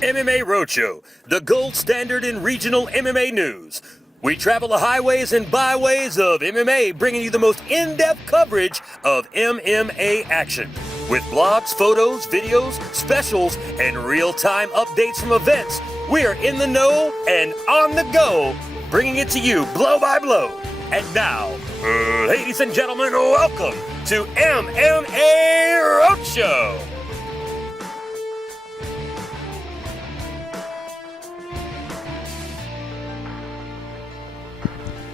MMA Roadshow, the gold standard in regional MMA news. We travel the highways and byways of MMA, bringing you the most in-depth coverage of MMA action. With blogs, photos, videos, specials, and real-time updates from events, we are in the know and on the go, bringing it to you blow by blow. And now, ladies and gentlemen, welcome to MMA Roadshow.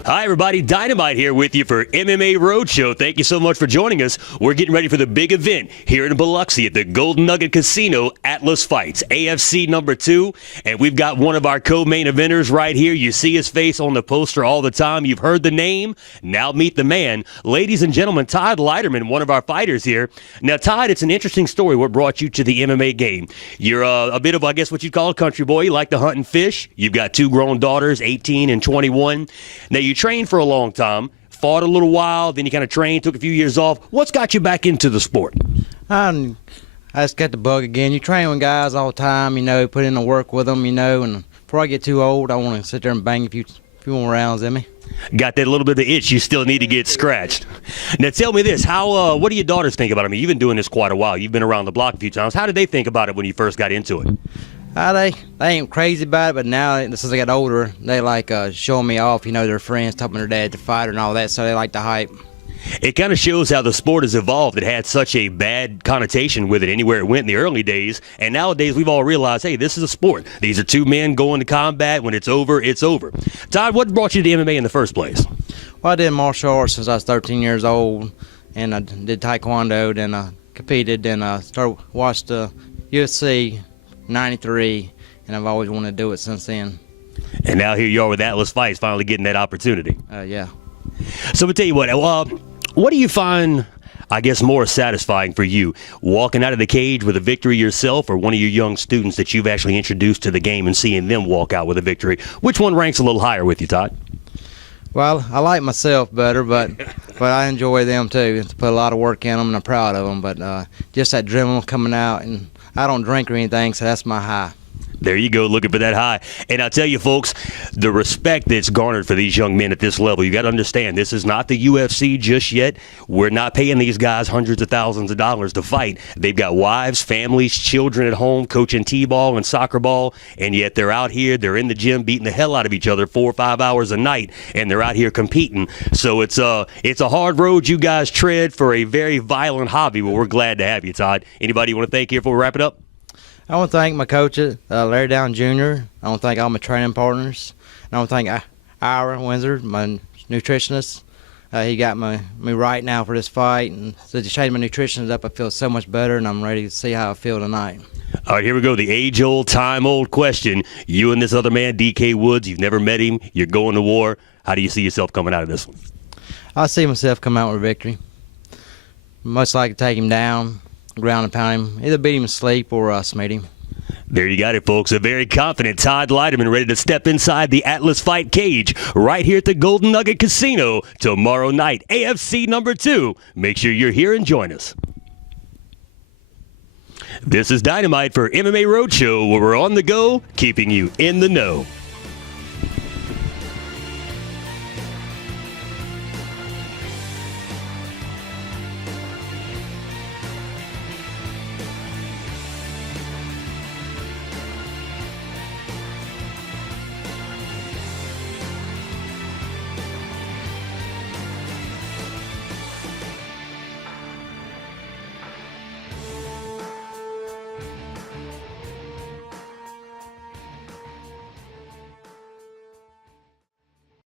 Hi, everybody. Dynamite here with you for MMA Roadshow. Thank you so much for joining us. We're getting ready for the big event here in Biloxi at the Golden Nugget Casino, Atlas Fights, AFC number 2. And we've got one of our co-main eventers right here. You see his face on the poster all the time. You've heard the name. Now meet the man. Ladies and gentlemen, Todd Leitermann, one of our fighters here. Now, Todd, it's an interesting story. What brought you to the MMA game? You're a bit of, I guess, what you'd call a country boy. You like to hunt and fish. You've got 2 grown daughters, 18 and 21. Now, you trained for a long time, fought a little while, then you kind of trained, took a few years off. What's got you back into the sport? I just got the bug again. You train with guys all the time, put in the work with them, and before I get too old, I want to sit there and bang a few more rounds in me. Got that little bit of itch you still need to get scratched. Now tell me this, what do your daughters think about it? I mean, you've been doing this quite a while. You've been around the block a few times. How did they think about it when you first got into it? They ain't crazy about it, but now since they got older, they like showing me off, their friends, talking to their dad, the fighter and all that, so they like the hype. It kind of shows how the sport has evolved. It had such a bad connotation with it anywhere it went in the early days, and nowadays we've all realized, hey, this is a sport. These are 2 men going to combat. When it's over, it's over. Todd, what brought you to MMA in the first place? Well, I did martial arts since I was 13 years old, and I did taekwondo, then I competed, then I watched UFC 93, and I've always wanted to do it since then. And now here you are with Atlas Fights, finally getting that opportunity. Yeah. So I'll tell you what do you find, I guess, more satisfying for you, walking out of the cage with a victory yourself, or one of your young students that you've actually introduced to the game and seeing them walk out with a victory? Which one ranks a little higher with you, Todd? Well, I like myself better, but I enjoy them too. It's put a lot of work in them, and I'm proud of them. But just that adrenaline coming out, and I don't drink or anything, so that's my high. There you go, looking for that high. And I'll tell you, folks, the respect that's garnered for these young men at this level, you got to understand, this is not the UFC just yet. We're not paying these guys hundreds of thousands of dollars to fight. They've got wives, families, children at home coaching t-ball and soccer ball, and yet they're out here, they're in the gym beating the hell out of each other 4 or 5 hours a night, and they're out here competing. So it's a hard road you guys tread for a very violent hobby, but we're glad to have you, Todd. Anybody you want to thank here before we wrap it up? I want to thank my coaches, Larry Down Jr. I want to thank all my training partners. And I want to thank Ira Windsor, my nutritionist. He got me right now for this fight. And so to change my nutrition up, I feel so much better, and I'm ready to see how I feel tonight. All right, here we go. The age-old, time-old question. You and this other man, DK Woods, you've never met him. You're going to war. How do you see yourself coming out of this one? I see myself come out with a victory. Most likely take him down, ground and pound him, either beat him to sleep or smite him. There you got it, folks. A very confident Todd Leitermann ready to step inside the Atlas Fight cage right here at the Golden Nugget Casino tomorrow night. AFC number 2. Make sure you're here and join us. This is Dynamite for MMA Roadshow, where we're on the go, keeping you in the know.